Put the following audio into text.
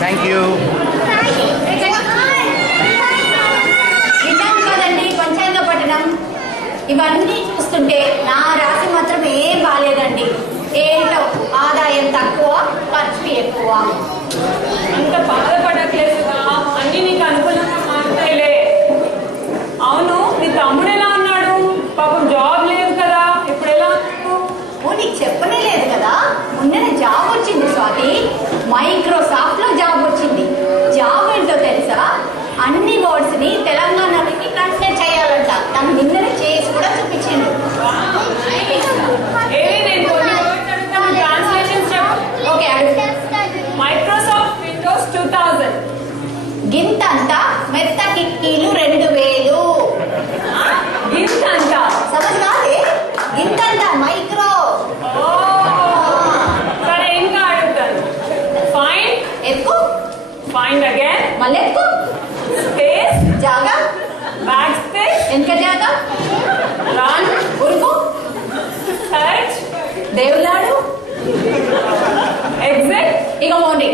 Thank you. నిజం కదండి పంచాంగ పట్టణం. ఇవన్నీ చూస్తుంటే నా రాశి మాత్రం ఏం బాగాలేదండి. ఏంటో ఆదాయం తక్కువ, ఖర్చు ఎక్కువ. అంత బాధపడట్లేదుగా, అన్ని నీకు అనుకూలంగా మారుతాయిలే. అవును, నీ తమ్ముడు ఎలా ఉన్నాడు? పాపం జాబ్ లేదు కదా, ఇప్పుడు ఎలా ఉన్నాడు? ఓ నీకు చెప్పనే లేదు కదా, మొన్ననే జాబ్ వచ్చింది స్వాతి. మైక్రోసాఫ్ట్ లో జాబ్ వచ్చింది. జాబ్ ఏంటో తెలుసా? అన్ని వర్డ్స్ ని తెలంగాణలోకి ట్రాన్స్లేట్ చేయాలంట. తను నిన్ననే చేసి కూడా చూపించిండు. Okay, Microsoft Windows 2000. గింతంత మెత్త కిక్కీలు 2000. గింతంత సమజ్ కాదే, గింతంత మైక్రో. సరే, ఇంకా అడుగుతాను. ఫైండ్ ఎక్కు, ఫైండ్ అగైన్, మళ్ళీ ఎక్కు, స్పేస్ జాగా, బ్యాక్ స్పేస్, వెనక జాగా, రన్, ఉరుకు, సెర్చ్, దేవులాడు, ఎగ్జిట్. ఇక మోండి.